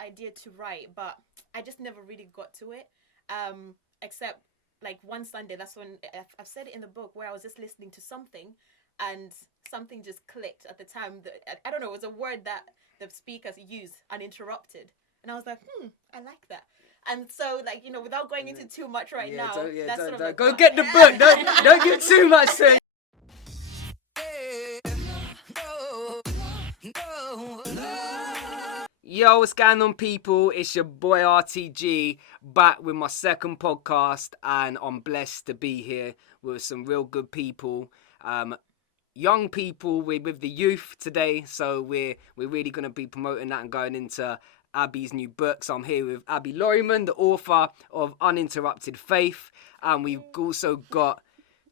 idea to write, but I just never really got to it. Except like one Sunday, that's when I've said it in the book, where I was just listening to something and something just clicked at the time. I don't know, it was a word that the speakers used, uninterrupted. And I was like, I like that. And so, like, you know, without going into too much now, that's sort of like, go get the book. Don't give too much, sir. Yo, what's going on, people? It's your boy RTG, back with my second podcast, and I'm blessed to be here with some real good people. Young people, we're with the youth today, so we're really going to be promoting that and going into Abi's new book. So I'm here with Abi Loryman, the author of Uninterrupted Faith, and we've also got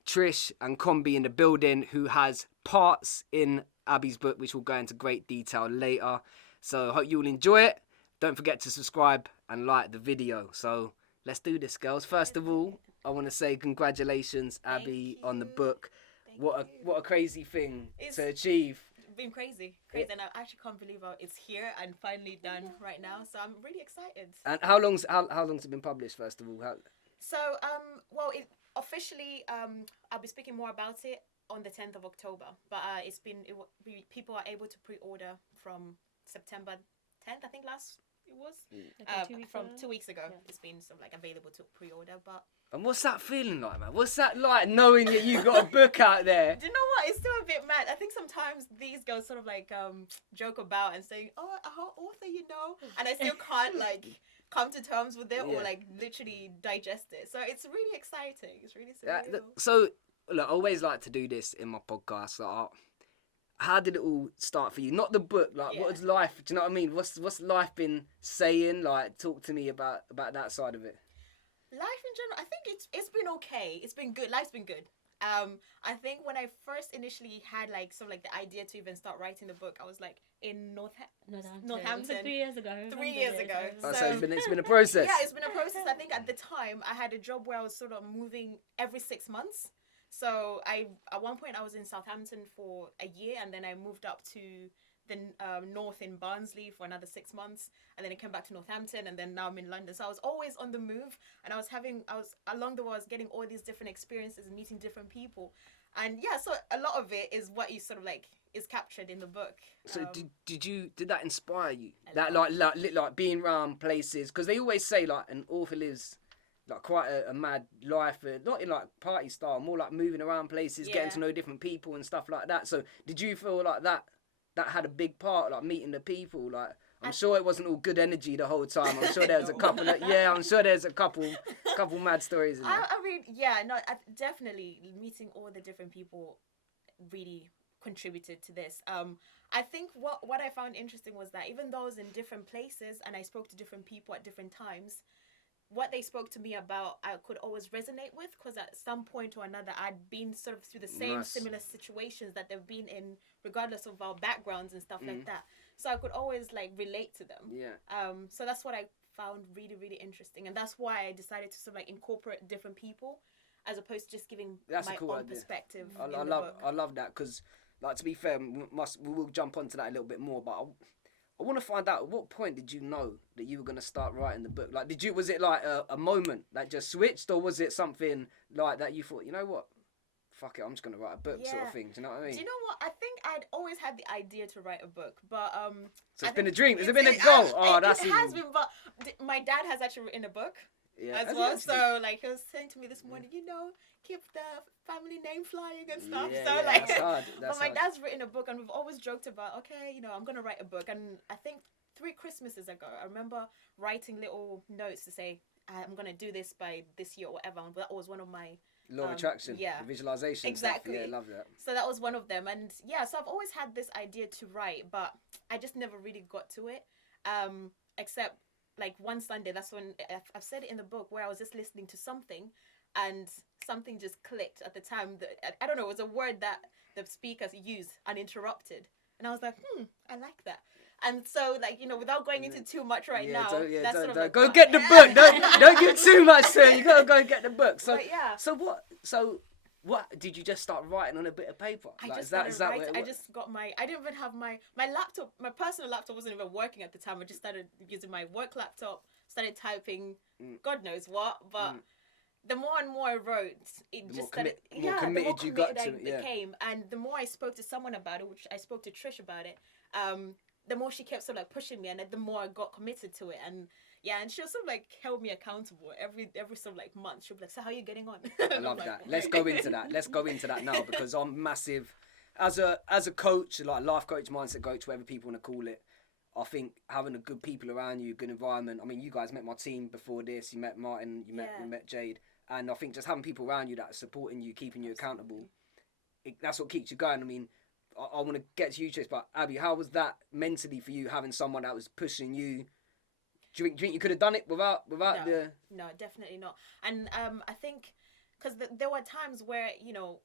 Trish and Kombe in the building, who has parts in Abi's book, which we'll go into great detail later. So hope you'll enjoy it. Don't forget to subscribe and like the video. So let's do this, girls. First of all, I want to say congratulations, Abi, on the book. What a crazy thing to achieve. It's been crazy, and I actually can't believe it's here and finally done right now. So I'm really excited. And how long's it been published? First of all, well, officially, I'll be speaking more about it on the 10th of October. But people are able to pre-order from September 10th, I think it was. From 2 weeks ago. Yeah. It's been sort of like available to pre-order. And what's that feeling like, man? What's that like, knowing that you got a book out there? Do you know what? It's still a bit mad. I think sometimes these girls sort of like joke about and say, "Oh, a author, you know," and I still can't like come to terms with it or like literally digest it. So it's really exciting. It's really surreal. So look, I always like to do this in my podcast. Like, how did it all start for you? Not the book, like what was life? Do you know what I mean? What's life been saying? Like, talk to me about that side of it. Life in general, I think it's been okay. It's been good. Life's been good. I think when I first initially had like sort of like the idea to even start writing the book, I was like in Northampton. 3 years ago. 3 years ago. So it's been a process. Yeah, it's been a process. I think at the time I had a job where I was sort of moving every 6 months. So at one point I was in Southampton for a year, and then I moved up to the north in Barnsley for another 6 months, and then I came back to Northampton, and then now I'm in London. So I was always on the move, and I was along the way, I was getting all these different experiences and meeting different people, and so a lot of it is what you sort of like is captured in the book. So did that inspire you? That like being around places, because they always say like an author lives like quite a mad life, not in like party style, more like moving around places, getting to know different people and stuff like that. So did you feel like that had a big part, like meeting the people? Like, I'm sure it wasn't all good energy the whole time. I'm sure there was a couple I'm sure there's a couple mad stories in there. I mean, definitely meeting all the different people really contributed to this. I think what I found interesting was that even though I was in different places and I spoke to different people at different times, what they spoke to me about, I could always resonate with, because at some point or another, I'd been sort of through the same similar situations that they've been in, regardless of our backgrounds and stuff like that. So I could always like relate to them. Yeah. So that's what I found really, really interesting, and that's why I decided to sort of like incorporate different people, as opposed to just giving my own perspective. I love that, because, like, to be fair, we will jump onto that a little bit more, but I want to find out, at what point did you know that you were going to start writing the book? Like, was it like a moment that just switched, or was it something like that you thought, you know what, fuck it, I'm just going to write a book sort of thing? Do you know what I mean? Do you know what? I think I'd always had the idea to write a book, but so it's been a dream. Has it been a goal? It has been, but my dad has actually written a book as well. So like, he was saying to me this morning, keep the family name flying and stuff. That's hard. But my dad's written a book, and we've always joked about, I'm gonna write a book. And I think 3 Christmases ago, I remember writing little notes to say, I'm gonna do this by this year or whatever. And that was one of my law of attraction, the visualization. Exactly. Stuff. Yeah, I love that. So that was one of them, and so I've always had this idea to write, but I just never really got to it. Except like one Sunday, that's when I've said it in the book, where I was just listening to something, and something just clicked at the time. I don't know, it was a word that the speakers used, uninterrupted, and I was like, I like that. And so, like, without going into too much now, go get the book. Don't give too much, sir. You gotta go get the book. So, but so What did you just start writing on a bit of paper? I Like, just is that started what writing. I just got I didn't even have my laptop. My personal laptop wasn't even working at the time. I just started using my work laptop. Started typing. God knows what, but. The more and more I wrote, it just started. The more committed you got to I it, yeah. became, and the more I spoke to someone about it, which I spoke to Trish about it, the more she kept sort of like pushing me, and the more I got committed to it, and yeah, and she also like held me accountable every sort of like month. She'll be like, "So how are you getting on?" I love that. Let's go into that. Let's go into that now, because I'm massive as a coach, like life coach, mindset coach, whatever people want to call it. I think having a good people around you, good environment. I mean, you guys met my team before this. You met Martin. You met Jade. And I think just having people around you that are supporting you, keeping you accountable, that's what keeps you going. I mean, I want to get to you, Trish, but Abi, how was that mentally for you, having someone that was pushing you? Do you think you could have done it without the... No, definitely not. And I think, because there were times where, you know,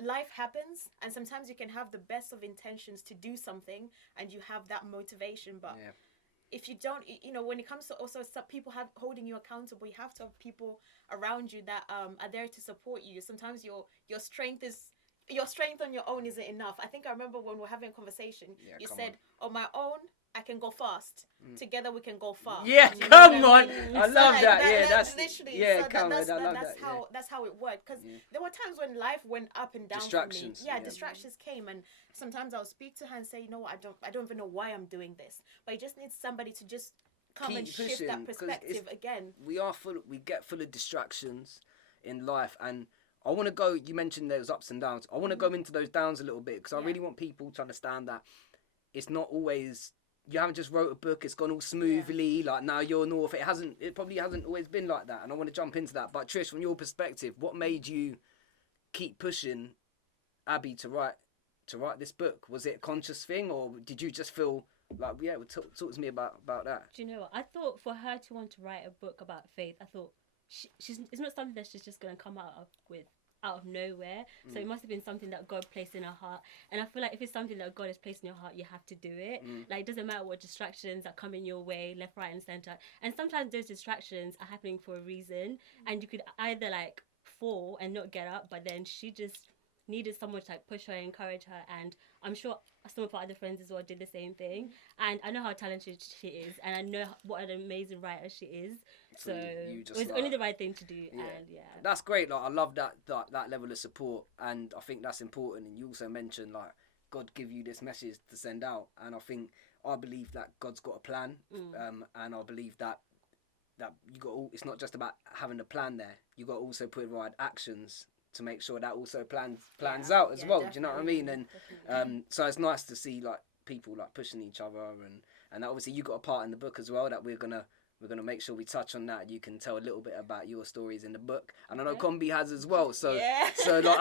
life happens, and sometimes you can have the best of intentions to do something, and you have that motivation, but... Yeah. If you don't, you know, when it comes to also people holding you accountable, you have to have people around you that are there to support you. Sometimes your strength on your own isn't enough. I think I remember when we were having a conversation, you said, "On my own, I can go fast. Together we can go far." Yeah, come on. I love that. Yeah, that's literally. Yeah, so come on. I love that. That's how it worked. Because there were times when life went up and down distractions, for me. Yeah, distractions came, and sometimes I'll speak to her and say, "You know what? I don't even know why I'm doing this." But you just need somebody to just come and shift that perspective again. We get full of distractions in life, and I want to go. You mentioned those ups and downs. I want to go into those downs a little bit, because I really want people to understand that it's not always. You haven't just wrote a book, it's gone all smoothly, like now you're north. It probably hasn't always been like that, and I want to jump into that. But Trish, from your perspective, what made you keep pushing Abi to write this book? Was it a conscious thing, or did you just feel like, yeah, talk to me about that? Do you know what? I thought for her to want to write a book about faith, I thought it's not something that she's just going to come out of nowhere. So it must have been something that God placed in her heart. And I feel like if it's something that God has placed in your heart, you have to do it. Like, it doesn't matter what distractions that come in your way, left, right, and center. And sometimes those distractions are happening for a reason. And you could either like fall and not get up, but then she just needed someone to like push her, encourage her. And I'm sure some of her other friends as well did the same thing. And I know how talented she is, and I know what an amazing writer she is. So it was only the right thing to do. Yeah. And yeah, that's great. Like, I love that level of support, and I think that's important. And you also mentioned like God give you this message to send out, and I believe that God's got a plan, and I believe that you got it's not just about having a plan there. You got to also put the right actions to make sure that also plans out as well. Definitely. Do you know what I mean? And so it's nice to see like people like pushing each other, and obviously you got a part in the book as well that we're gonna make sure we touch on that. You can tell a little bit about your stories in the book, and I know Kombe has as well. So so like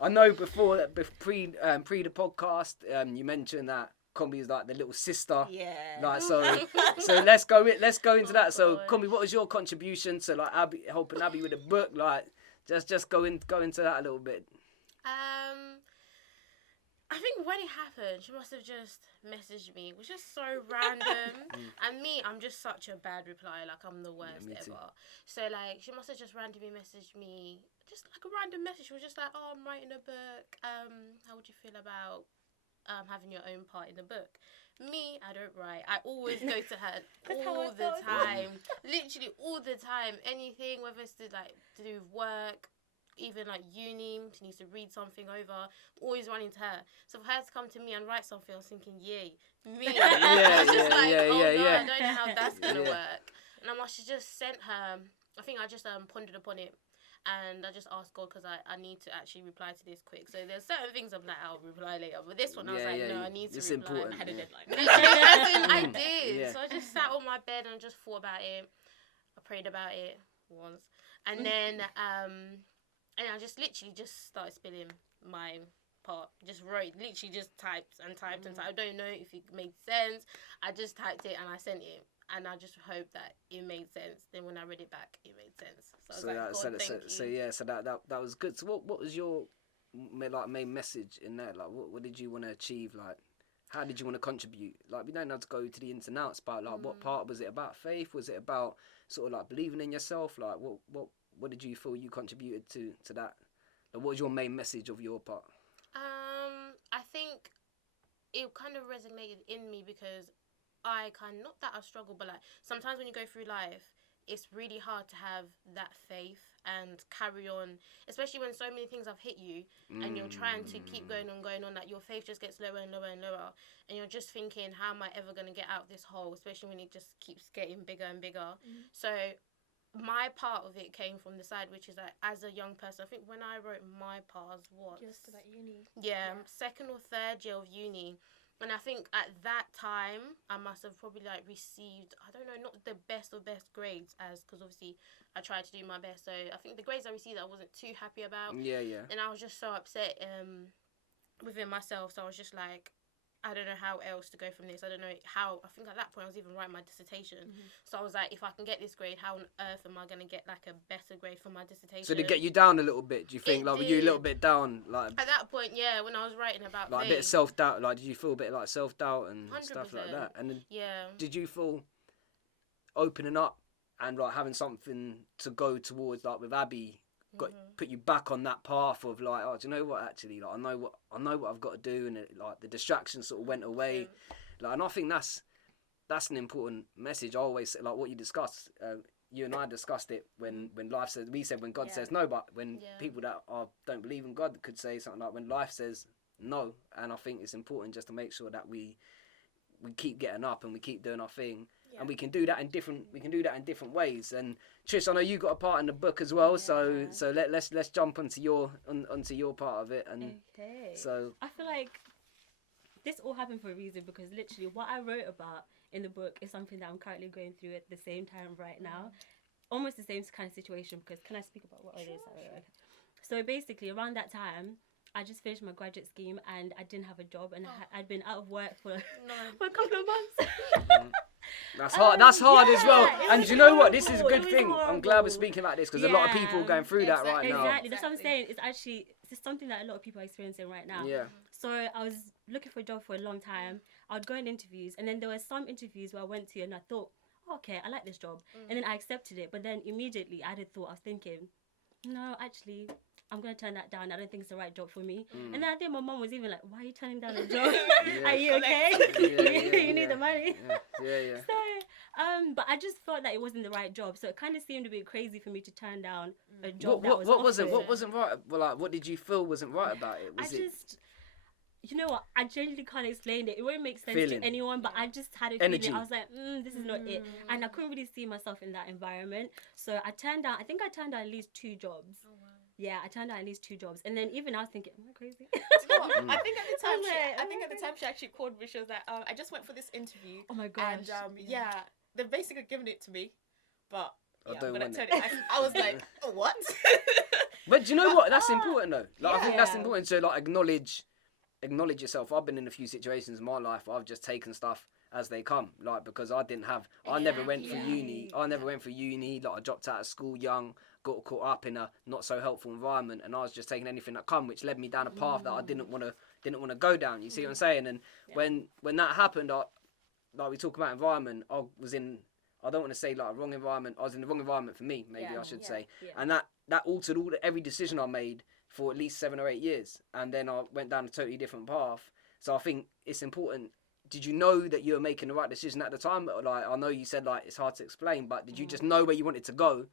I know before pre the podcast, you mentioned that Kombe is like the little sister. Yeah. Like so let's go into that. So Kombe, what was your contribution to like helping Abi with the book? Like just go into that a little bit. I think when it happened, she must have just messaged me. It was just so random. And I'm just such a bad replier. Like, I'm the worst ever. Too. So, like, she must have just randomly messaged me. Just, like, a random message. She was just like, "Oh, I'm writing a book. How would you feel about having your own part in the book?" I don't write. I always go to her all the time. Literally all the time. Anything, whether it's to do work, even like uni, she needs to read something over, always running to her. So for her to come to me and write something, I was thinking, yay, me. I was just I don't know how that's gonna work. And I must have just sent her. I think I just pondered upon it, and I just asked God, because I need to actually reply to this quick. So there's certain things I'm like, I'll reply later, but this one I was like, no, I need to reply. Important. I had a deadline. I did. Yeah. So I just sat on my bed and just thought about it. I prayed about it once, and then and I just literally just started spilling my part. Just wrote, literally just typed and typed and typed. I don't know if it made sense. I just typed it and I sent it. And I just hope that it made sense. Then when I read it back, it made sense. So I was like, God, thank you. So that was good. So what was your main message in there? Like, what did you want to achieve? Like, how did you want to contribute? Like, we don't have to go to the ins and outs, but like, what part was it about? Faith? Was it about sort of like believing in yourself? Like, what did you feel you contributed to that What was your main message of your part? I think it kind of resonated in me because not that I struggle, but like sometimes when you go through life, it's really hard to have that faith and carry on, especially when so many things have hit you and you're trying to keep going on, that your faith just gets lower and lower and lower, and you're just thinking, how am I ever going to get out of this hole, especially when it just keeps getting bigger and bigger. So my part of it came from the side, which is like, as a young person, I think when I wrote my part was Just about uni. yeah, second or third year of uni. And I think at that time, I must have probably like received, I don't know, not the best of best grades, because obviously I tried to do my best. So I think the grades I received, I wasn't too happy about. Yeah. And I was just so upset within myself. So I was just like, I don't know how else to go from this. I don't know how. I think at that point I was even writing my dissertation. So I was like, if I can get this grade, how on earth am I going to get like a better grade for my dissertation? So did it get you down a little bit? Do you think It were you a little did. bit down, like At that point, yeah, when I was writing about a bit of faith, self-doubt? Like, did you feel a bit like self-doubt and 100%. stuff like that? And then yeah. did you feel opening up and like having something to go towards, like with Abi, put you back on that path of like, oh, do you know what? Actually, like I know what I've got to do, and like the distractions sort of went away. Like, and I think that's an important message. I always say, like what you discussed. You and I discussed it when life says, we said when God says no, but when people that don't believe in God could say something like when life says no. And I think it's important just to make sure that we keep getting up and we keep doing our thing. And we can do that in different ways. And Trish, I know you got a part in the book as well, so let's jump onto your part of it. And okay. So I feel like this all happened for a reason, because literally what I wrote about in the book is something that I'm currently going through at the same time right now. Almost the same kind of situation, because can I speak about what it is? Okay. So basically around that time, I just finished my graduate scheme and I didn't have a job, and I'd been out of work for a couple of months. That's hard. That's hard as well. And you know what? This is a good It was thing. horrible. I'm glad we're speaking about this, because a lot of people are going through that right now. Exactly. That's what I'm saying. It's something that a lot of people are experiencing right now. Yeah. So I was looking for a job for a long time. I would go in interviews, and then there were some interviews where I went to and I thought, oh, okay, I like this job. And then I accepted it. But then immediately I had a thought. I was thinking, no, actually, I'm going to turn that down. I don't think it's the right job for me. And then I think my mom was even like, why are you turning down a job? Are you okay? You need the money. Yeah. So, but I just felt that it wasn't the right job. So it kind of seemed a bit crazy for me to turn down a job that was offered. What wasn't right? Well, like, what did you feel wasn't right about it? You know what? I genuinely can't explain it. It won't make sense Feeling. to anyone, but I just had a Energy. feeling. I was like, this is not it. And I couldn't really see myself in that environment. So I turned down at least 2 jobs. Oh, wow. Yeah, I turned down at least 2 jobs. And then even I was thinking, am I crazy? I think at the time she actually called me. She was like, I just went for this interview. Oh my gosh. And they've basically given it to me. But I I'm don't going want to it. turn it. I was like, oh, what? But do you know what? That's important though. Like, I think that's Yeah. important to like acknowledge yourself. I've been in a few situations in my life where I've just taken stuff as they come, like, because I never went for uni. I never went for uni. Like, I dropped out of school young, got caught up in a not so helpful environment, and I was just taking anything that come, which led me down a path that I didn't want to go down. You see what I'm saying? And when that happened, like we talk about environment, I don't want to say like a wrong environment. I was in the wrong environment for me, maybe I should say, and that altered every decision I made for at least 7 or 8 years, and then I went down a totally different path. So I think it's important. Did you know that you were making the right decision at the time? Like, I know you said like it's hard to explain, but did you just know where you wanted to go,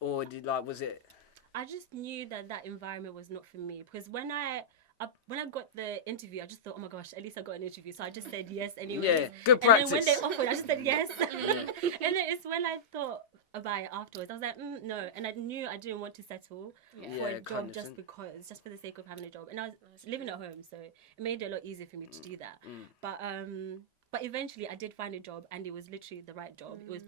or was it? I just knew that environment was not for me, because when I got the interview, I just thought, oh my gosh, at least I got an interview. So I just said yes anyway. Yeah, good practice. And then when they offered, I just said yes. And then it's when I thought about it afterwards, I was like, no. And I knew I didn't want to settle for a job just for the sake of having a job. And I was living at home, so it made it a lot easier for me to do that. But eventually I did find a job, and it was literally the right job. It was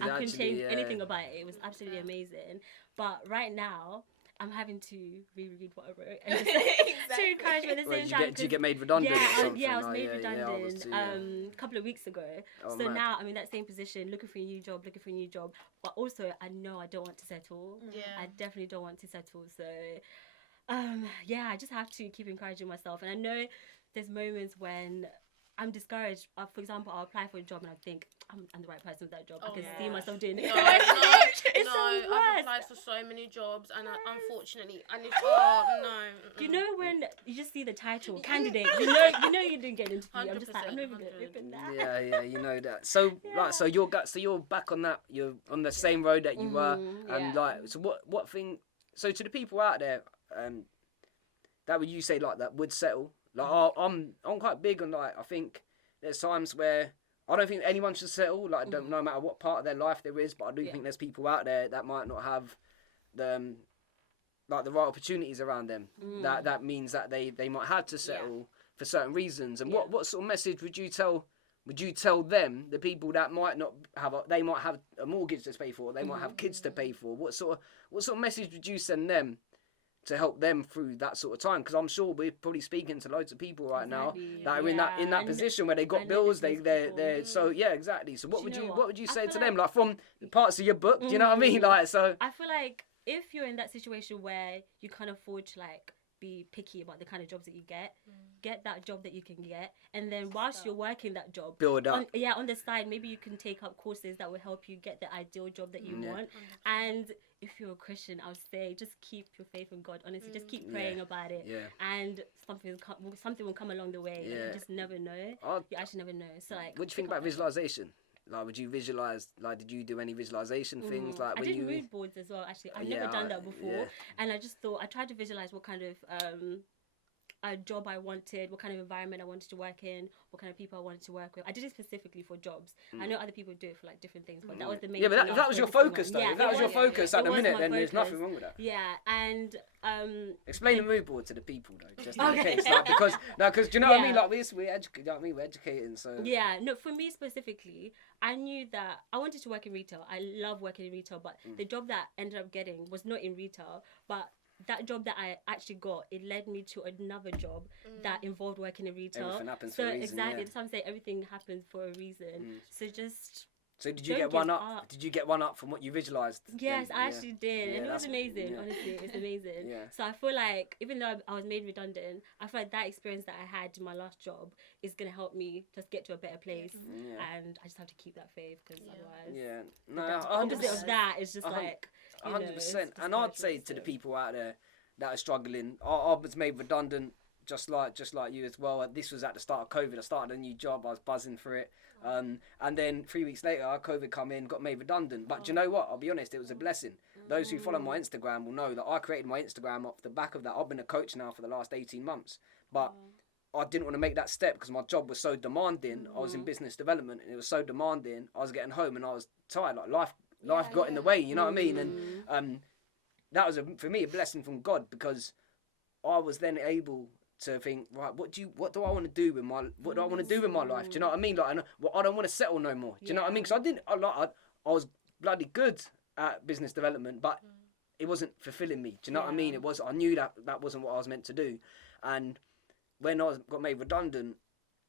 I couldn't change anything about it. It was absolutely amazing. But right now, I'm having to reread what I wrote and just to encourage me at the same time. Did you get made redundant? I was made redundant a couple of weeks ago. So now I'm in that same position, looking for a new job. But also, I know I don't want to settle. Yeah. I definitely don't want to settle. So, I just have to keep encouraging myself. And I know there's moments when I'm discouraged. For example, I'll apply for a job and I think I'm the right person for that job. I can see yeah. myself doing it. No, It's no, the I've worst. applied for so many jobs, and unfortunately, no. Do you know when you just see the title candidate? You know you didn't get into interview. I'm just like, I'm not even gonna 100%. open that. Yeah, you know that. So like, so you're back on that. You're on the same road that you were, and like, so what thing? So to the people out there, that would you say like that would settle? Like, I'm quite big on, like, I think there's times where I don't think anyone should settle. Like, no matter what part of their life there is, but I do think there's people out there that might not have the like the right opportunities around them. That means that they might have to settle for certain reasons. And what sort of message would you tell them, the people that might not have they might have a mortgage to pay for, they might have kids to pay for? What sort of message would you send them to help them through that sort of time? Because I'm sure we're probably speaking to loads of people right now that are in that position where they got bills, they're so exactly. So what would you say to them, like, from the parts of your book? Do you know what I mean? Like, so I feel like if you're in that situation where you can't afford to like be picky about the kind of jobs that you get that job that you can get, and then whilst you're working that job, build up. On the side, maybe you can take up courses that will help you get the ideal job that you want. And if you're a Christian, I would say just keep your faith in God. Honestly, just keep praying about it, and something will come along the way. You just never know. You actually never know. So like, what do you think about visualization? Like, would you visualize? Like, did you do any visualization things? Like, I when did you mood boards as well. Actually, I've never done that before, and I just thought I tried to visualize what kind of a job I wanted, what kind of environment I wanted to work in, what kind of people I wanted to work with. I did it specifically for jobs. I know other people do it for like different things, but that was the main. Yeah, but if that was your focus, though. If that was your focus at the minute, then there's nothing wrong with that. Yeah, and explain the mood board to the people, though, just in case, like, because do you know what I mean? Like, we're educating, so yeah. No, for me specifically, I knew that I wanted to work in retail. I love working in retail, but the job that I ended up getting was not in retail, but that job that I actually got, it led me to another job that involved working in retail. Everything happens for a reason. Exactly, that's what I'm saying. Everything happens for a reason. So did you get one up? Did you get one up from what you visualized? Yes, I actually did, and it was amazing. Honestly, it's amazing. So I feel like even though I was made redundant, I feel like that experience that I had in my last job is gonna help me just get to a better place. And I just have to keep that faith, because otherwise, no, opposite of that is just like 100%. And I'd say to the people out there that are struggling, I was made redundant just like you as well. This was at the start of COVID. I started a new job. I was buzzing for it. And then 3 weeks later, COVID come in, got made redundant. But do you know what? I'll be honest, it was a blessing. Those who follow my Instagram will know that I created my Instagram off the back of that. I've been a coach now for the last 18 months. But I didn't want to make that step because my job was so demanding. I was in business development and it was so demanding. I was getting home and I was tired. Like life got in the way, you know what I mean? And that was, for me, a blessing from God, because I was then able to think, right, what do I want to do with my life? Do you know what I mean? Like, I don't want to settle no more. Do you know what I mean? Because I was bloody good at business development, but it wasn't fulfilling me. Do you know what I mean? I knew that wasn't what I was meant to do. And when I got made redundant,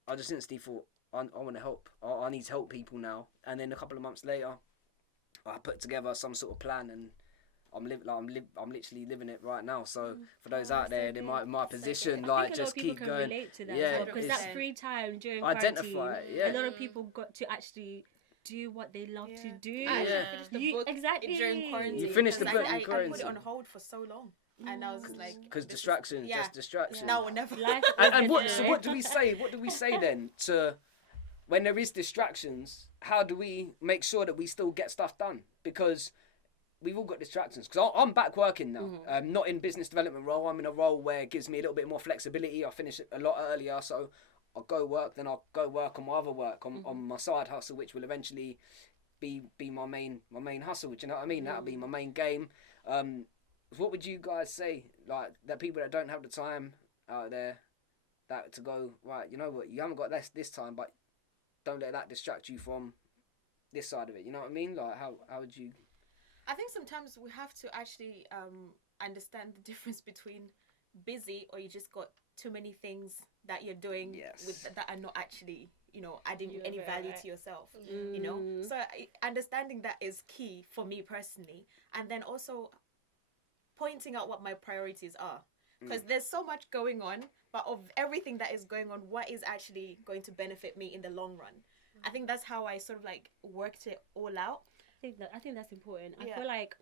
I just instantly thought, I want to help. I need to help people now. And then a couple of months later, I put together some sort of plan, and I'm literally living it right now. So for those out there, in my position, like, just keep going. Relate to that because that free time during quarantine, a lot of people got to actually do what they love to do. I finished the book during quarantine. You finished the book in quarantine. I put it on hold for so long. And I was just like, because distractions, just distractions. Now or never. And what do we say? What do we say then to when there is distractions? How do we make sure that we still get stuff done? Because we've all got distractions. Because I'm back working now. Not in business development role. I'm in a role where it gives me a little bit more flexibility. I finish it a lot earlier, so I'll go work. Then I'll go work on my other work, on my side hustle, which will eventually be my main hustle. Do you know what I mean? That'll be my main game. What would you guys say, like, that people that don't have the time out there, that to go, right, you know what, you haven't got this time, but don't let that distract you from this side of it. You know what I mean? Like, how would you? I think sometimes we have to actually understand the difference between busy, or you just got too many things that you're doing that are not actually, adding any value to yourself. So understanding that is key for me personally, and then also pointing out what my priorities are, because there's so much going on, but of everything that is going on, what is actually going to benefit me in the long run? I think that's how I sort of like worked it all out. I think that's important. Yeah. I feel like,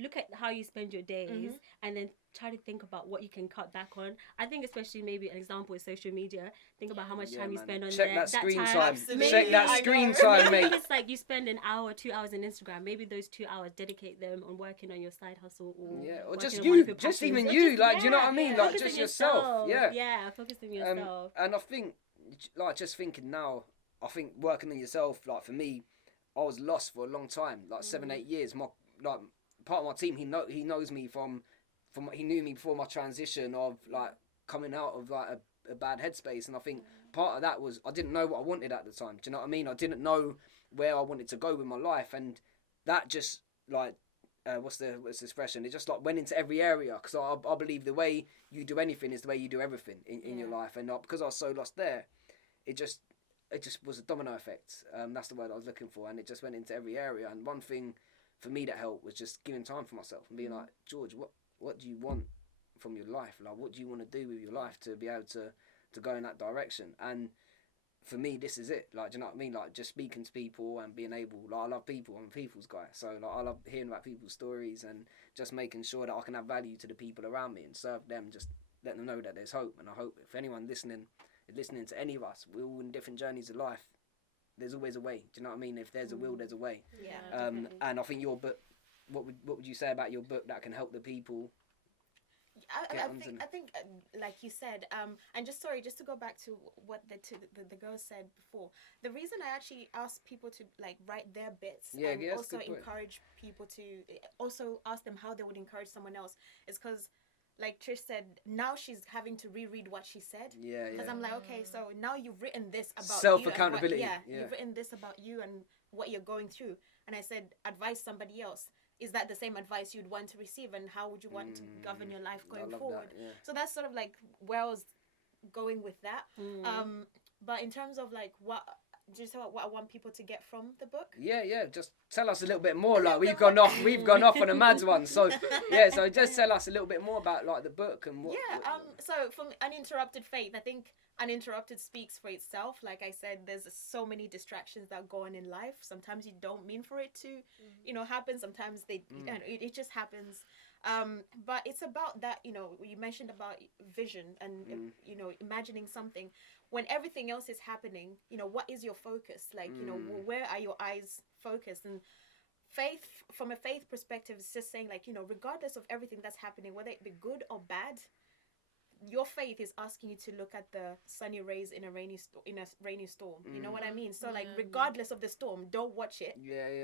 look at how you spend your days and then try to think about what you can cut back on. I think especially maybe an example is social media. Think about how much time you spend on Check there. that screen time. Absolutely. Check that screen time, mate. Maybe it's like you spend an hour, 2 hours on Instagram. Maybe those 2 hours, dedicate them on working on your side hustle or just working on one of you, your just passions. even you, like, do you know what I mean? Like, Focus just on yourself. Yeah, focus on yourself. And I think, like, just thinking now, I think working on yourself, like, for me, I was lost for a long time, like 7-8 years. My part of my team, he knows me from he knew me before my transition of like coming out of like a bad headspace, and I think part of that was I didn't know what I wanted at the time. Do you know what I mean? I didn't know where I wanted to go with my life, and that just like what's the expression? It just like went into every area, because I believe the way you do anything is the way you do everything in your life, and because I was so lost there, it just was a domino effect. That's the word I was looking for, and it just went into every area. And one thing for me that helped was just giving time for myself and being like, George, what do you want from your life? Like, what do you want to do with your life to be able to go in that direction? And for me, this is it. Like, do you know what I mean? Like, just speaking to people and being able, like, I love people. I'm a people's guy. So, like, I love hearing about people's stories and just making sure that I can add value to the people around me and serve them, just let them know that there's hope. And I hope if anyone listening to any of us, we're all in different journeys of life. There's always a way. Do you know what I mean? If there's a will, there's a way. Yeah. And I think your book, what would you say about your book that can help the people? I think like you said, and just to go back to what the girl said before, the reason I actually ask people to like write their bits and also encourage people to also ask them how they would encourage someone else is because, like Trish said, now she's having to reread what she said. Because I'm like, okay, so now you've written this about self-accountability. You've written this about you and what you're going through. And I said, advise somebody else. Is that the same advice you'd want to receive, and how would you want to govern your life going forward? So that's sort of like where I was going with that. But in terms of like what I want people to get from the book? Just tell us a little bit more. Like we've gone off on a mad one. So so just tell us a little bit more about like the book and what. So from Uninterrupted Faith, I think Uninterrupted speaks for itself. Like I said, there's so many distractions that go on in life. Sometimes you don't mean for it to, happen. Sometimes it just happens. But it's about that, you mentioned about vision and, imagining something. When everything else is happening, what is your focus? Like, where are your eyes focused? And faith, from a faith perspective, is just saying like, regardless of everything that's happening, whether it be good or bad, your faith is asking you to look at the sunny rays in a rainy storm. You know what I mean? So like, regardless of the storm, don't watch it.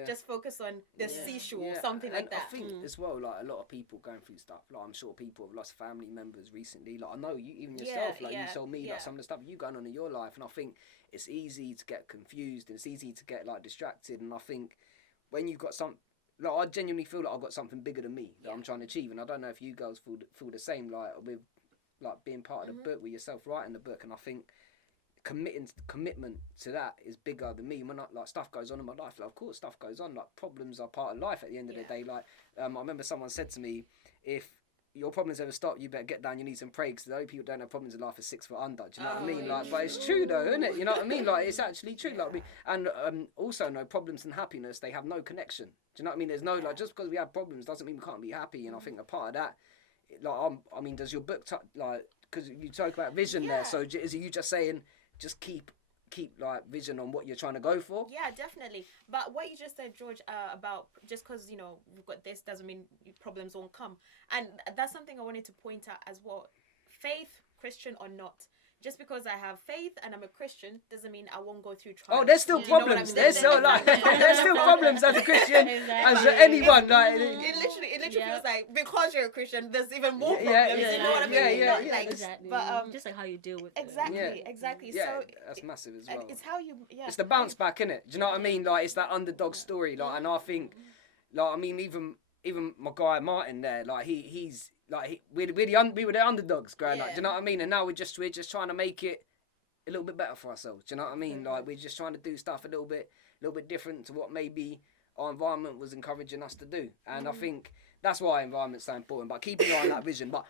Just focus on the seashore, something like that. I think as well, like a lot of people going through stuff. Like I'm sure people have lost family members recently. Like I know you, even yourself. Like you told me, like some of the stuff you going on in your life, and I think it's easy to get confused and it's easy to get like distracted. And I think when you've got some. Like I genuinely feel like I've got something bigger than me that I'm trying to achieve, and I don't know if you girls feel the same. Like with being part of the book, with yourself writing the book, and I think commitment to that is bigger than me. When stuff goes on in my life, like of course stuff goes on. Like problems are part of life at the end of the day. Like I remember someone said to me, if your problems ever stop, you better get down your knees and pray, because the only people who don't have problems in life are 6 foot under. Do you know what I mean? Like, but it's true though, isn't it? You know what I mean? Like it's actually true. Like also no, problems and happiness, they have no connection. Do you know what I mean? There's no like, just because we have problems doesn't mean we can't be happy. And I think a part of that. Like I mean, does your book because you talk about vision there? So is it you just saying just keep like vision on what you're trying to go for? Yeah, definitely. But what you just said, George, about just because we've got this doesn't mean problems won't come, and that's something I wanted to point out as well. Faith, Christian or not, just because I have faith and I'm a Christian doesn't mean I won't go through trials. Oh, there's still problems. There's still there's still problems as a Christian, as anyone. Like it literally feels like because you're a Christian, there's even more problems. You know what I mean? Exactly. But just like how you deal with it. Exactly. Yeah, so that's massive as well. It's how you. Yeah. It's the bounce back, innit? Do you know what I mean? Like it's that underdog story. Like, and I think, like I mean, even my guy Martin there, like he's. Like we were the underdogs growing up. Do you know what I mean? And now we're just trying to make it a little bit better for ourselves. Do you know what I mean? Like we're just trying to do stuff a little bit different to what maybe our environment was encouraging us to do. And I think that's why environment's so important. But keeping an eye on that vision. But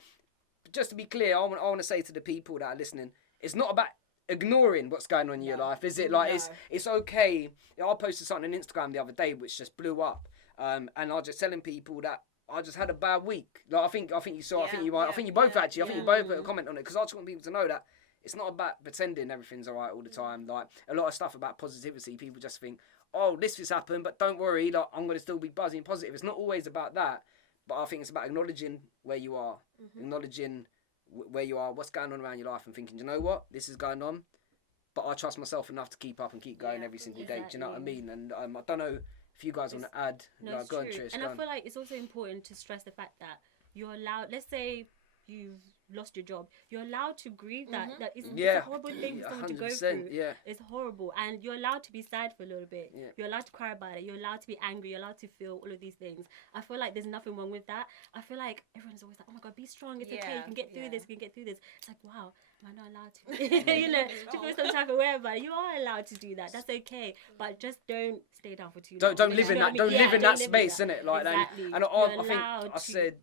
just to be clear, I want to say to the people that are listening, it's not about ignoring what's going on in your life, is it? Like, it's okay. I posted something on Instagram the other day which just blew up, and I was just telling people that I just had a bad week. Like, I think you saw. I think you both actually. I think you both put a comment on it, because I just want people to know that it's not about pretending everything's alright all the time. Like, a lot of stuff about positivity, people just think, oh, this has happened, but don't worry, like, I'm gonna still be buzzing positive. It's not always about that, but I think it's about acknowledging where you are, acknowledging where you are, what's going on around your life, and thinking, you know what, this is going on, but I trust myself enough to keep up and keep going every single day. Do you know what I mean? And I don't know if you guys want to add. No, go on, Trish. And I feel like it's also important to stress the fact that you're allowed. Let's say you've lost your job, you're allowed to grieve that. That is it's a horrible thing for someone to go through. Yeah. It's horrible, and you're allowed to be sad for a little bit. Yeah. You're allowed to cry about it. You're allowed to be angry. You're allowed to feel all of these things. I feel like there's nothing wrong with that. I feel like everyone's always like, oh my God, be strong. It's okay. You can get through this. You can get through this. It's like, wow, am I not allowed to? You know, to feel some type of way about it. You are allowed to do that. That's okay. But just don't stay down for too long. Don't live in that. Don't live in that space, innit? Like, exactly. and I think I said,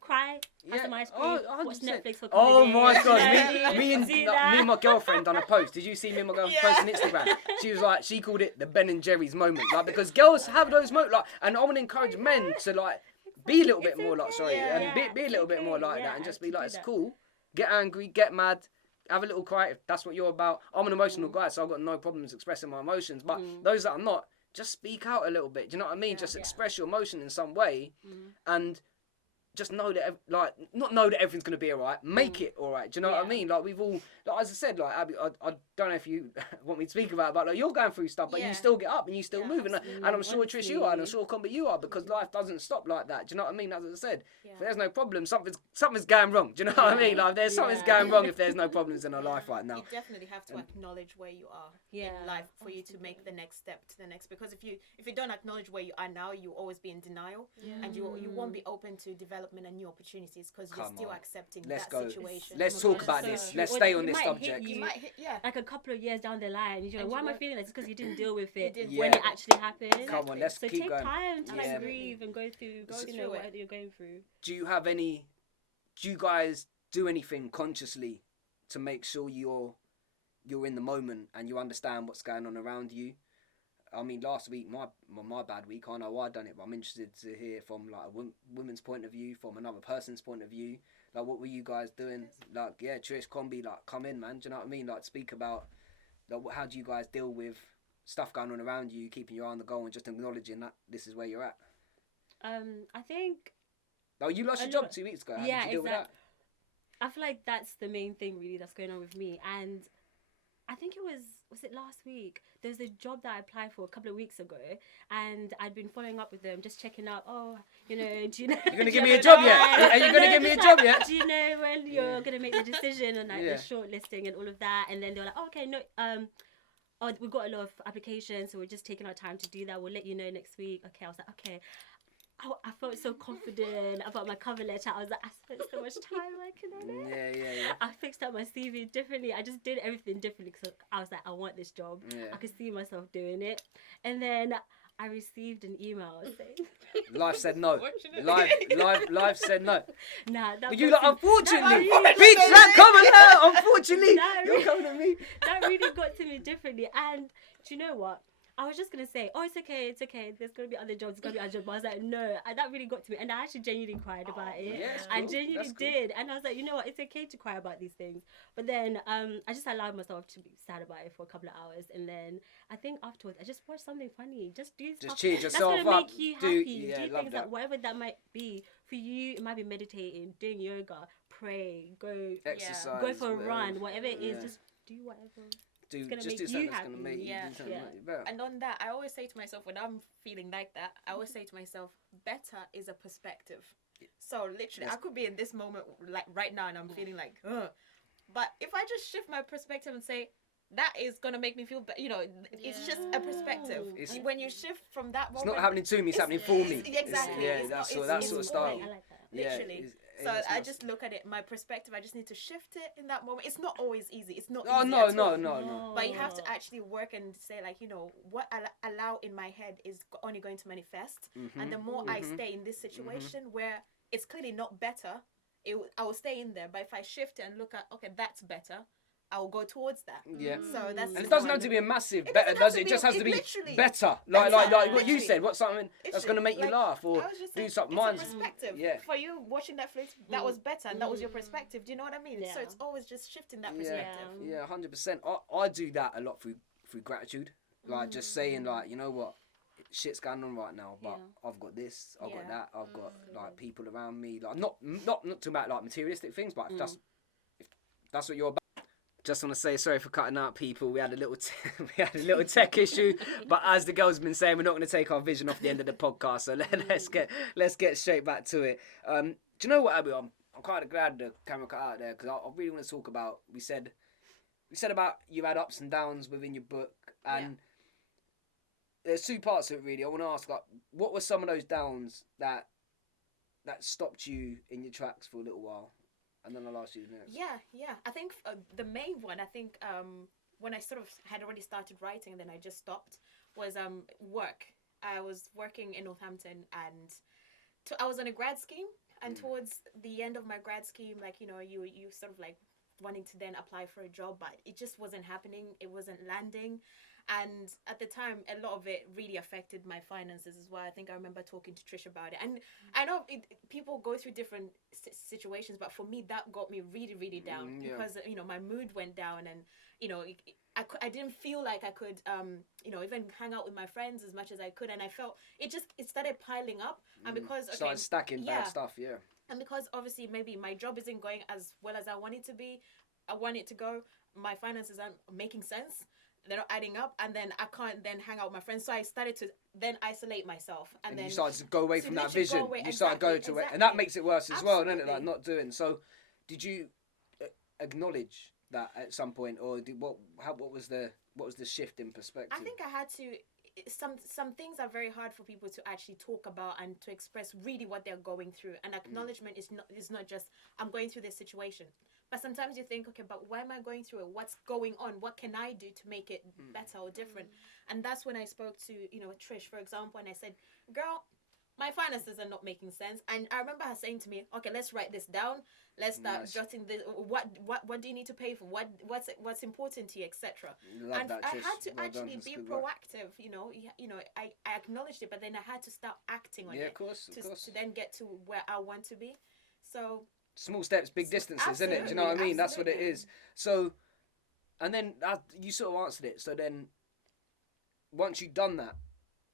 cry. Have some ice cream. Watch Netflix for Oh my God, Yeah. me and my girlfriend done a post. Did you see me and my girlfriend post on Instagram? She was like, she called it the Ben and Jerry's moment, like, because girls have those moments, like, and I want to encourage men to, like, be a little bit more like, and be a little bit more like that, and just be like, it's cool. Get angry, get mad, have a little cry if that's what you're about. I'm an emotional guy, so I've got no problems expressing my emotions, but those that are not, just speak out a little bit. Do you know what I mean? Just express your emotion in some way, and just know that, like, not know that everything's gonna be alright. Make it alright. Do you know what I mean? Like, we've all, like, as I said, like, Abby, I don't know if you want me to speak about it, but like, you're going through stuff, but you still get up and you still move, and I'm sure Trish you are, and I'm sure Kombe you are, because life doesn't stop like that. Do you know what I mean? As I said, if there's no problem, something's going wrong. Do you know what I mean? Like, there's something's going wrong if there's no problems in our life right now. You definitely have to acknowledge where you are in life for you to make the next step to the next. Because if you don't acknowledge where you are now, you'll always be in denial, and you won't be open to development and new opportunities, because you're still accepting that situation. Let's talk about this. Let's stay on this subject. You might hit, like a couple of years down the line, you're like, why am I feeling like this? Because you didn't deal with it didn't. when it actually happened. Come on, let's so keep take going. time to like grieve and go through whatever you're going through. Do you guys do anything consciously to make sure you're in the moment and you understand what's going on around you? I mean, last week, my bad week, I know why I done it, but I'm interested to hear from, like, a woman's point of view, from another person's point of view. Like, what were you guys doing? Like, Trish, Kombe, like, come in, man. Do you know what I mean? Like, speak about, like, how do you guys deal with stuff going on around you, keeping your eye on the goal, and just acknowledging that this is where you're at? I think... Oh, you lost your job 2 weeks ago. How did you deal with that? I feel like that's the main thing, really, that's going on with me. And I think it was it last week? There's a job that I applied for a couple of weeks ago, and I'd been following up with them, just checking up. Oh, you know, do you know? You're gonna give me a job yet? Are you gonna give me a job yet? Do you know when you're gonna make the decision and like the shortlisting and all of that? And then they're like, oh, okay, no, oh, we've got a lot of applications, so we're just taking our time to do that. We'll let you know next week. Okay, I was like, okay. I felt so confident about my cover letter. I was like, I spent so much time working on it. Yeah. I fixed up my CV differently. I just did everything differently because I was like, I want this job. Yeah. I could see myself doing it. And then I received an email saying... Life said no. Life said no. Nah, that but you like, unfortunately. That Bitch, that coming out, unfortunately. You're coming at me. That really got to me differently. And do you know what? I was just going to say, oh, it's okay. There's going to be other jobs. But I was like, no. That really got to me. And I actually genuinely cried about it. Yeah, I genuinely did. And I was like, you know what? It's okay to cry about these things. But then I just allowed myself to be sad about it for a couple of hours. And then I think afterwards, I just watched something funny. Just do stuff. Just cheer yourself up. That's going to make you happy. Do love things that. like whatever that might be. For you, it might be meditating, doing yoga, pray, go exercise, go for a run, whatever it is. Just do whatever. Do something that's going to make you do something better. And on that, I always say to myself, when I'm feeling like that, I always say to myself, better is a perspective. So literally, I could be in this moment like right now and I'm feeling like, ugh. But if I just shift my perspective and say, that is going to make me feel better, you know, it's just a perspective. When you shift from that moment... It's not happening to me, it's happening for me. Exactly. That sort of style. I like that. Literally. So I just look at it, my perspective, I just need to shift it in that moment. It's not always easy. It's not easy at all. No. But you have to actually work and say, like, you know, what I allow in my head is only going to manifest. And the more I stay in this situation where it's clearly not better, I will stay in there. But if I shift it and look at, okay, that's better, I will go towards that. Yeah. So that's. And it doesn't have to be a massive better, doesn't have does to it? It be- just has it to be literally- better. Like what you Literally. said. What's something that's going to make you laugh or I was just do saying, something. it's a Mine's perspective. yeah. For you watching Netflix, that was better, and that was your perspective. Do you know what I mean? So Yeah. it's always just shifting that Yeah. perspective. Yeah, 100%. I do that a lot through gratitude. Like just saying like, you know what, shit's going on right now, but I've got this, I've got that, I've got like people around me. Like not talking about like materialistic things, but if that's what you're about. Just want to say sorry for cutting out people. We had a little tech issue, but as the girls have been saying, we're not going to take our vision off the end of the podcast. So let's get straight back to it. Do you know what, Abi? I'm kind of glad the camera cut out there because I really want to talk about. We said about you had ups and downs within your book, and there's two parts of it really. I want to ask, like, what were some of those downs that stopped you in your tracks for a little while? And then I'll ask you the next. Yeah. I think the main one, when I sort of had already started writing and then I just stopped, was work. I was working in Northampton and I was on a grad scheme. And towards the end of my grad scheme, like, you know, you sort of like wanting to then apply for a job, but it just wasn't happening. It wasn't landing. And at the time, a lot of it really affected my finances as well. I think I remember talking to Trish about it. And I know people go through different situations, but for me, that got me really, really down because, you know, my mood went down and, you know, I didn't feel like I could, you know, even hang out with my friends as much as I could. And I felt it started piling up. And because, started stacking bad stuff, And because obviously maybe my job isn't going as well as I want it to be, I want it to go, my finances aren't making sense. They're not adding up, and then I can't then hang out with my friends. So I started to then isolate myself, and then you started to go away from that vision. You started going going to it, and that makes it worse as well, doesn't it? Like not doing. So, did you acknowledge that at some point, or what was the shift in perspective? I think I had to. Some things are very hard for people to actually talk about and to express really what they're going through. And acknowledgement is not just I'm going through this situation. But sometimes you think, okay, but why am I going through it? What's going on? What can I do to make it better or different? And that's when I spoke to, you know, Trish, for example, and I said, girl, my finances are not making sense. And I remember her saying to me, okay, let's write this down. Let's start jotting this. What do you need to pay for? What's important to you, etc. And I had to actually be proactive. You know, I acknowledged it, but then I had to start acting on it. Of course. To then get to where I want to be. So. Small steps, big distances, isn't it? Do you know what I mean? That's what it is. So, and then you sort of answered it. So then, once you'd done that,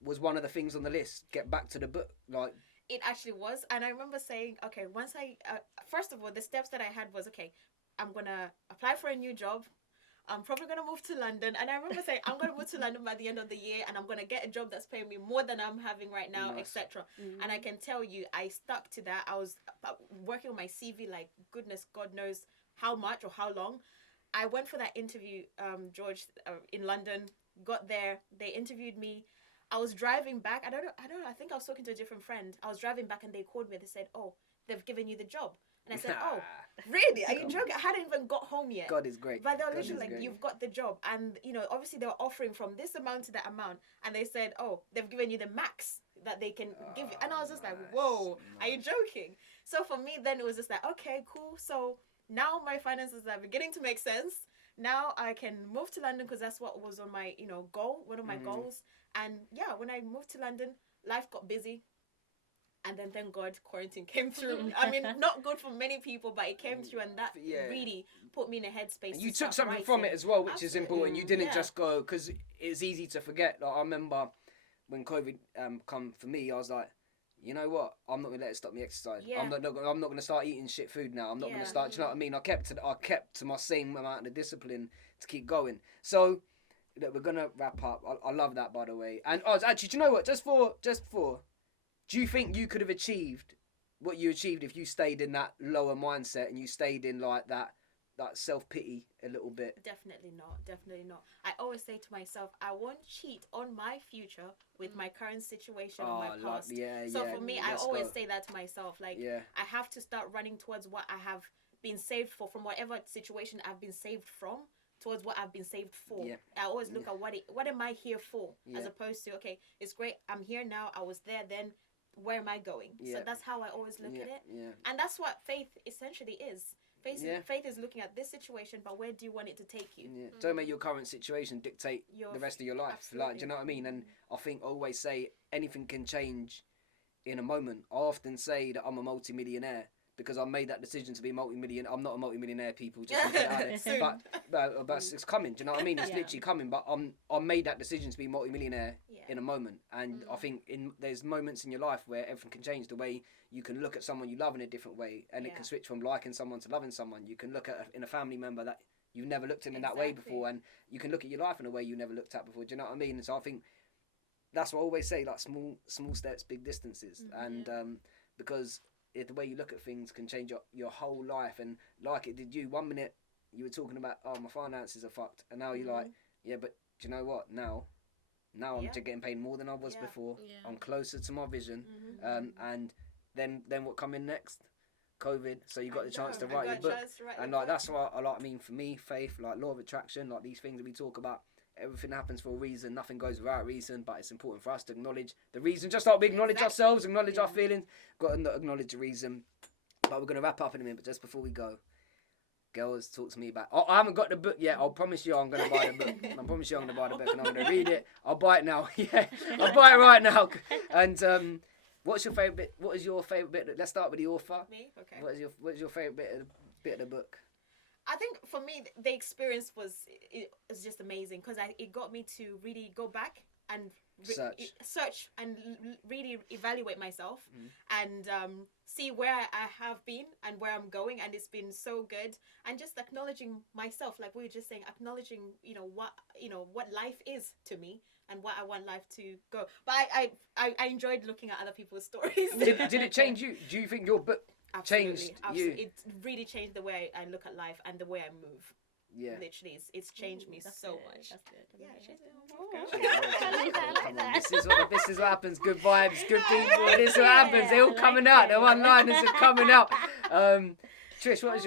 was one of the things on the list, get back to the book? Like, it actually was. And I remember saying, okay, once first of all, the steps that I had was, okay, I'm going to apply for a new job. I'm probably going to move to London. And I remember saying, I'm going to move to London by the end of the year and I'm going to get a job that's paying me more than I'm having right now, etc. And I can tell you, I stuck to that. I was working on my CV like, goodness, God knows how much or how long. I went for that interview, George, in London, got there. They interviewed me. I was driving back. I don't know. I think I was talking to a different friend. I was driving back and they called me. They said, oh, they've given you the job. And I said, oh, really? Are you joking? I hadn't even got home yet. God is great. But they were literally like, you've got the job. And, you know, obviously they were offering from this amount to that amount. And they said, oh, they've given you the max that they can give you. And I was just like, whoa, are you joking? So for me, then it was just like, okay, cool. So now my finances are beginning to make sense. Now I can move to London because that's what was on my, you know, goal, one of my goals. And yeah, when I moved to London, life got busy. And then thank God quarantine came through. I mean, not good for many people, but it came through and that really put me in a headspace. And you took something from it as well, which is important. You didn't just go, because it's easy to forget. Like, I remember when COVID come for me, I was like, you know what? I'm not going to let it stop me exercise. I'm not going to start eating shit food now. I'm not going to start, do you know what I mean? I kept to my same amount of discipline to keep going. So, look, we're going to wrap up. I love that, by the way. And actually, do you know what? Just for, do you think you could have achieved what you achieved if you stayed in that lower mindset and you stayed in like that self-pity a little bit? Definitely not. I always say to myself, I won't cheat on my future with my current situation or my past. So for me, I always say that to myself. Like, I have to start running towards what I have been saved for, from whatever situation I've been saved from, towards what I've been saved for. I always look at what am I here for, as opposed to, okay, it's great, I'm here now, I was there then, where am I going? Yeah. So that's how I always look at it. Yeah. And that's what faith essentially is. Yeah. Faith is looking at this situation, but where do you want it to take you? Yeah. Don't make your current situation dictate the rest of your life. Absolutely. Like, do you know what I mean? And I think I always say anything can change in a moment. I often say that I'm a multi-millionaire because I made that decision to be a multi-millionaire. I'm not a multi-millionaire, people. Just put it out there. But it's coming. Do you know what I mean? It's literally coming. But I made that decision to be multi-millionaire in a moment. And I think there's moments in your life where everything can change. The way you can look at someone you love in a different way, and it can switch from liking someone to loving someone. You can look at in a family member that you've never looked at in that way before, and you can look at your life in a way you never looked at before. Do you know what I mean? And so I think that's what I always say, like small steps, big distances. And because the way you look at things can change your whole life. And like it did you, 1 minute you were talking about, oh, my finances are fucked, and now you're like, yeah, but do you know what, now I'm just getting paid more than I was before. I'm closer to my vision. And then what come in next? COVID. So you got the chance to write your book. And like that's what I mean, for me, faith, like law of attraction, like these things that we talk about, everything happens for a reason. Nothing goes without a reason, but it's important for us to acknowledge the reason, just like we acknowledge ourselves, acknowledge our feelings. Got to acknowledge the reason. But we're gonna wrap up in a minute. But just before we go, girls, talk to me about. I haven't got the book yet. I'll promise you I'm gonna buy the book. I promise you I'm gonna buy the book, and I'm gonna read it. I'll buy it now. Yeah, I'll buy it right now. And what's your favourite bit? What is your favourite bit? Let's start with the author. Me? Okay. What is your favourite bit of the book? I think for me, the experience was just amazing because it got me to really go back and search and really evaluate myself and see where I have been and where I'm going, and it's been so good. And just acknowledging myself, like we were just saying, acknowledging what life is to me and what I want life to go. But I enjoyed looking at other people's stories. Did it change you? Do you think your book changed you? It really changed the way I look at life and the way I move. Yeah, literally, it's changed me so much. That's good. I like that. This is what happens. Good vibes, good people. This is what happens. They're all coming out. The one-liners are coming out. Trish, what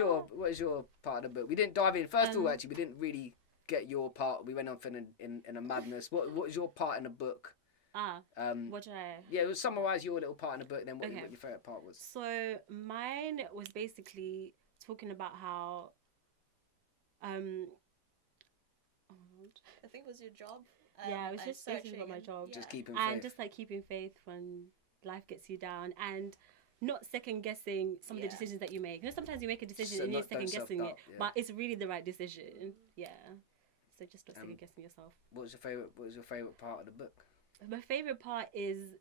is your part of the book? We didn't dive in. First of all, actually, we didn't really get your part. We went off in a madness. What was your part in the book? What did I? Yeah, it was summarise your little part in the book, and then what your favourite part was. So mine was basically talking about how I think it was your job. Yeah, it was just basically about my job. Just keeping faith. And just like keeping faith when life gets you down, and not second guessing some of the decisions that you make. You know, sometimes you make a decision and you're second guessing it, but it's really the right decision. Yeah. So just not second guessing yourself. What was your favourite part of the book? My favourite part is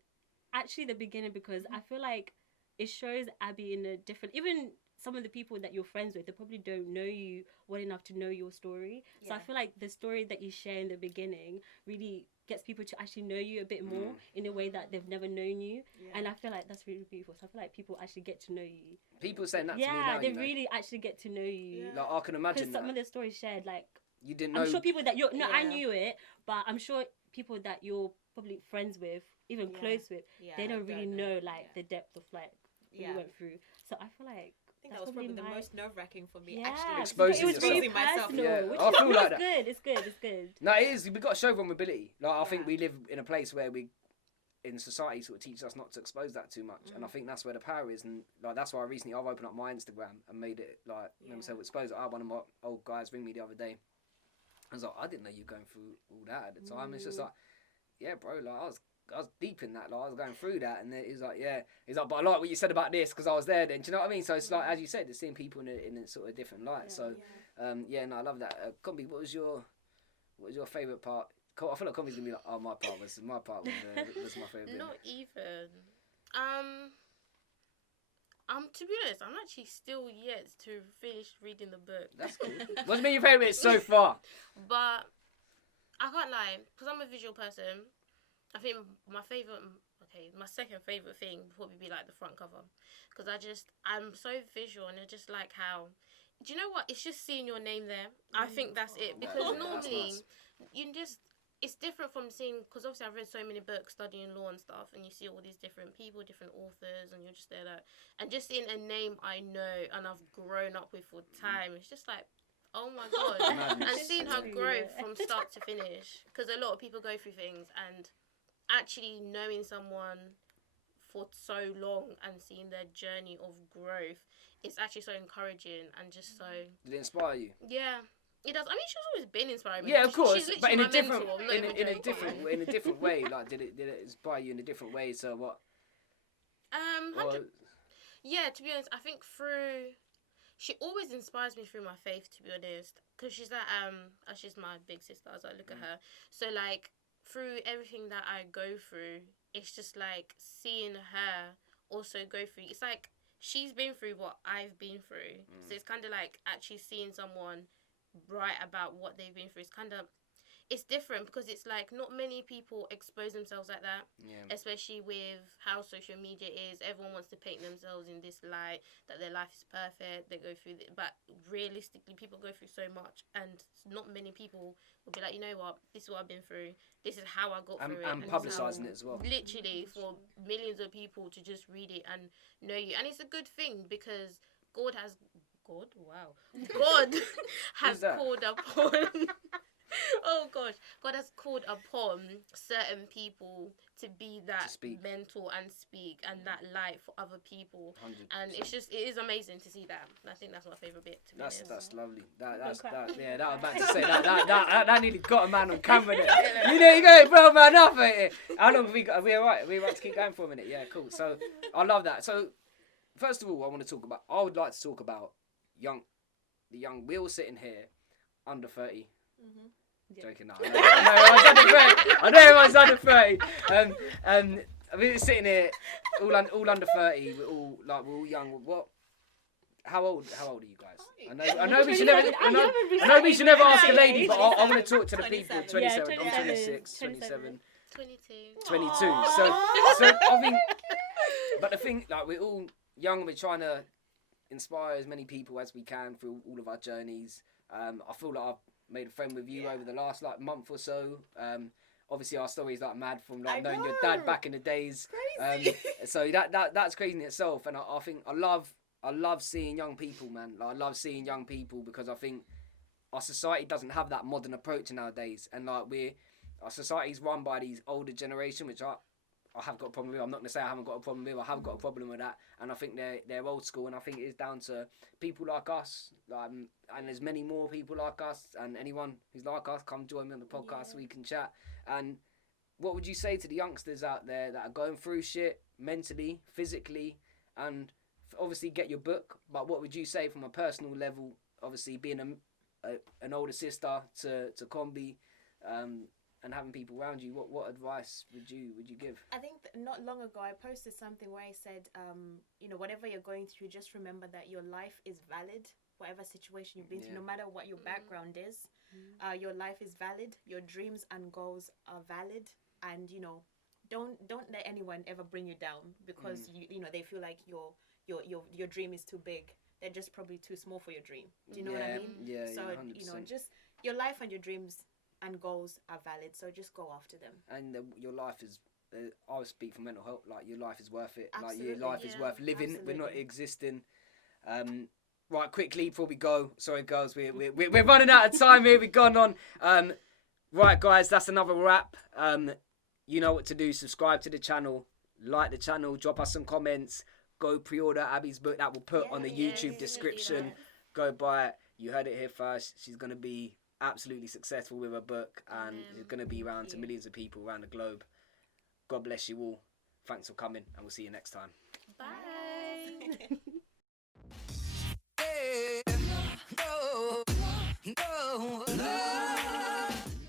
actually the beginning, because I feel like it shows Abi in a different, even some of the people that you're friends with, they probably don't know you well enough to know your story. Yeah. So I feel like the story that you share in the beginning really gets people to actually know you a bit more in a way that they've never known you. Yeah. And I feel like that's really beautiful. So I feel like people actually get to know you. People saying that to me now, Yeah, they really actually get to know you. Like, I can imagine because some of the stories shared, like, you didn't know. I'm sure people that you're, no, I knew it, but I'm sure people that you're probably friends with, even close with, they don't really know like the depth of like what you went through. So I feel like I think that was probably the most nerve-wracking for me. Yeah, actually, exposing it was really personal. Yeah. Which I feel like that. Good. It's good. No, it is. We got to show vulnerability. Like I think we live in a place where we, in society, sort of teaches us not to expose that too much, and I think that's where the power is. And like that's why I've opened up my Instagram and made it like self-exposed. I had one of my old guys ring me the other day. I was like, I didn't know you were going through all that at the time. It's just like, yeah, bro. Like I was deep in that. Like I was going through that, and he's like, he's like, but I like what you said about this because I was there then. Do you know what I mean? So it's like, as you said, it's seeing people in a sort of different light. I love that. Kombe, what was your favourite part? I feel like Kombe's gonna be like, oh, my part was my favourite bit. Not even. To be honest, I'm actually still yet to finish reading the book. That's cool. What's been your favourite bit so far? But I can't lie, because I'm a visual person. I think my second favourite thing would probably be like the front cover, because I'm so visual, and I just like how, do you know what? It's just seeing your name there. I think that's it, because normally it's different from seeing, because obviously I've read so many books studying law and stuff, and you see all these different people, different authors, and you're just there and just seeing a name I know and I've grown up with for time, it's just like, oh my god. And seeing her growth from start to finish, because a lot of people go through things, and actually knowing someone for so long and seeing their journey of growth, it's actually so encouraging and just so. Did it inspire you? Yeah. It does. I mean, she's always been inspiring me. Yeah, of course, She's but in a literally my different, mentor, I'm not even in a joking. different way. Like, did it inspire you in a different way? So what? 100. Yeah, to be honest, I think she always inspires me through my faith. To be honest, because she's like she's my big sister. As I look at her, so like through everything that I go through, it's just like seeing her also go through. It's like she's been through what I've been through, so it's kind of like actually seeing someone write about what they've been through. It's different because it's like not many people expose themselves like that, especially with how social media is. Everyone wants to paint themselves in this light that their life is perfect. They go through but realistically, people go through so much, and not many people will be like, you know what, this is what I've been through. This is how I got through it. And publicising it as well. Literally, for millions of people to just read it and know you. And it's a good thing because God has called upon oh gosh, God has called upon certain people to be that mentor and speak and that light for other people. 100%. And it is amazing to see that. I think that's my favourite bit. That's lovely. That was about to say that nearly got a man on camera there. You go, bro, man, up it. How long have we got? Are we alright? Are we about to keep going for a minute? Yeah, cool. So I love that. So first of all, I would like to talk about the young. We're all sitting here under 30. Mm-hmm. Joking now. I know everyone's under 30. We're sitting here all under 30. We're all young. What? How old are you guys? I know we should never ask a lady, but I want to talk to the people. 27. I'm 26. 27. 22. So I think, but the thing, like, we're all young. We're trying to inspire as many people as we can through all of our journeys. I feel like I've made a friend with you over the last month or so. Obviously our story is mad from knowing your dad back in the days. Crazy. So that's crazy in itself, and I think I love seeing young people, man. Like, I love seeing young people because I think our society doesn't have that modern approach nowadays, and our society's run by these older generation, which I have got a problem with. I'm not going to say I haven't got a problem with. I have got a problem with that, and I think they're old school, and I think it is down to people like us, and there's many more people like us, and anyone who's like us, come join me on the podcast so we can chat. And what would you say to the youngsters out there that are going through shit mentally, physically, and obviously get your book, but what would you say from a personal level, obviously being an older sister to Kombe, and having people around you, what advice would you give? I think not long ago I posted something where I said, whatever you're going through, just remember that your life is valid. Whatever situation you've been through, no matter what your background is, your life is valid. Your dreams and goals are valid, and don't let anyone ever bring you down because they feel like your dream is too big. They're just probably too small for your dream. Do you know what I mean? Yeah. So 100%. Just your life and your dreams and goals are valid, so just go after them. And your life is, I would speak for mental health, like your life is worth it. Absolutely, like your life is worth living. Absolutely. We're not existing. Right, quickly before we go, sorry girls, we're running out of time here. We've gone on. Right guys, that's another wrap. You know what to do. Subscribe to the channel, like the channel, drop us some comments, go pre-order Abi's book that we'll put on the YouTube description. Go buy it. You heard it here first. She's going to be absolutely successful with her book, and it's going to be around to millions of people around the globe. God bless you all. Thanks for coming, and we'll see you next time. Bye. No.